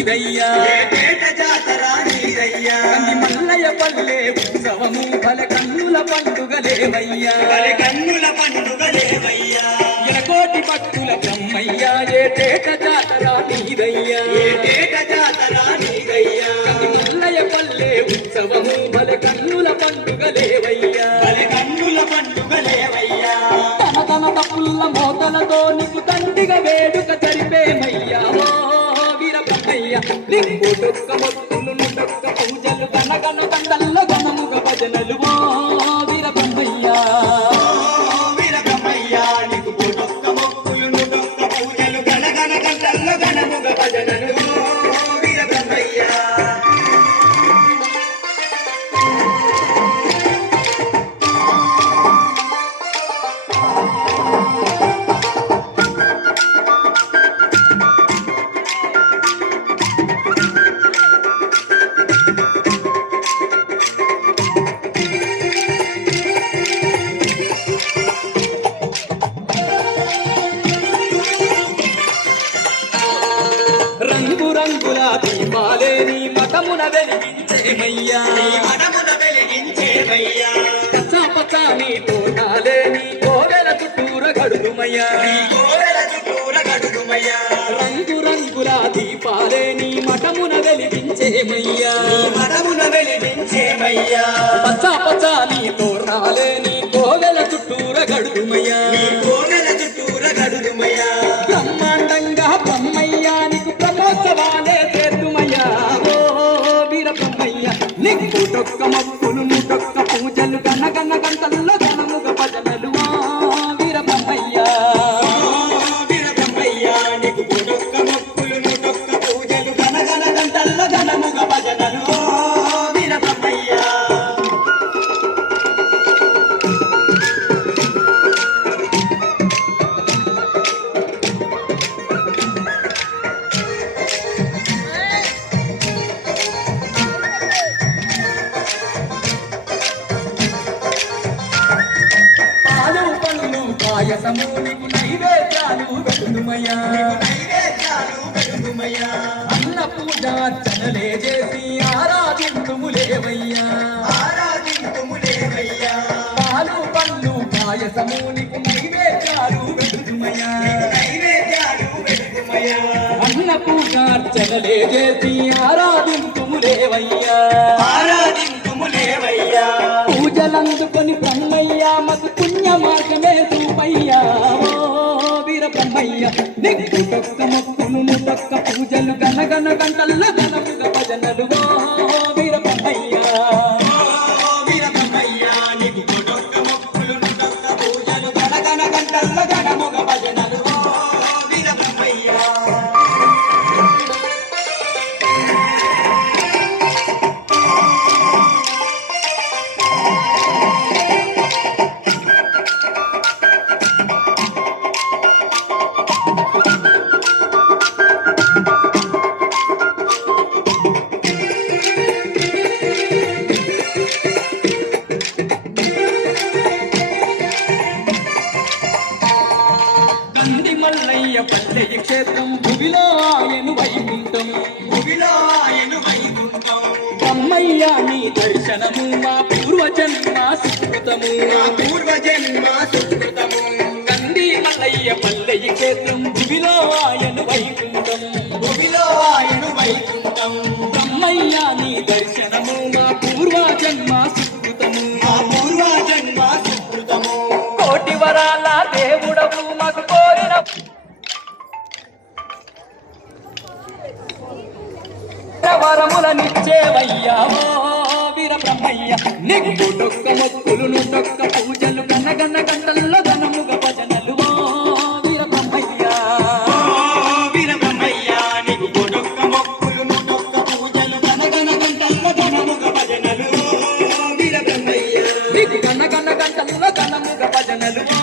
జాతర నీదయ్యా ఏటేట జాతర నీదయ్యా కంది మల్లయ్య పల్లె ఉత్సవము ఫల కన్నుల పండుగలేవయ్యా మరి కన్నుల పండుగ లేవయ్యా కోటి భక్తుల బ్రహ్మయ్య ఏటేట జాతర నీదయ్యా ఏటేట జాతర నీదయ్యా కంది మల్లయ్య పల్లె ఉత్సవము ఫల కన్నుల పండుగలేవయ్యా మరి కన్నుల పండుగ లేవయ్యా తన తన తప్పుల మోతలతో పూజలు గనగన దండల్ల గణముగ భజనలు ఓ వీరబ్రహ్మయ్య వీరబ్రహ్మయ్య నీకు పూజొక్క మొక్కులు నూటొక్క పూజలు గణగణ గంటల్లో గణముగ భజనలు. నీ మఠమున వెలిగించేమయ్యా మనమున వెలిగించేవయ్యా. పచ్చ పచ్చ నీ గణగణ భజనలు వీరబ్రహ్మయ్య పాయసము నీకు నైవేద్యాలు వెతుమయ్యా అన్న పూజార్చనలే చేసి ఆరాధింతుములేవయ్యా. ఆరాధింతుములేవయ్యా. పాలు పళ్ళు పాయసము నీకు నైవేద్యాలు వెతుమయ్యా నైవేద్యాలు పెరుగుమయ్యా అన్న పూజార్చనలే చేసి ఆరాధింతుములేవయ్యా. ఆరాధింతుములేవయ్యా. పూజలందుకొని బ్రహ్మయ్య మకు పుణ్య మార్గమే చూపయ్యా. ఓ వీర బ్రహ్మయ్య పూజలు మల్లయ్య పల్లెకి క్షేత్రం భువిలో ఆయను వైకుంఠం. భువిలో ఆయను వైకుంఠం అమ్మయ్య నీ దర్శనము మా పూర్వజన్మ సుకృతము మా పూర్వజన్మ సుకృతము కంది మల్లయ్య పల్లెకి క్షేత్రం భువిలో ఆయను వైకుంఠం. భువిలో ఆయను వైకుంఠం అమ్మయ్య నీ దర్శనము మా పూర్వజన్మ సుకృతం వరములనిచ్చేవయ్యా. వీర బ్రహ్మయ్య. నిగ్గు డొక్క మొక్కులును డొక్క పూజలు కనగన గంటల్లో ధనముగ భజనలు. వీర బ్రహ్మయ్య. వీర బ్రహ్మయ్య నిగ్గు డొక్క మొక్కులును డొక్క పూజలు కనగన గంటల్లో ధనముగ భజనలు. వీర బ్రహ్మయ్య. నిగ్గు గనగన గంటల్లో ధనముగ భజనలు.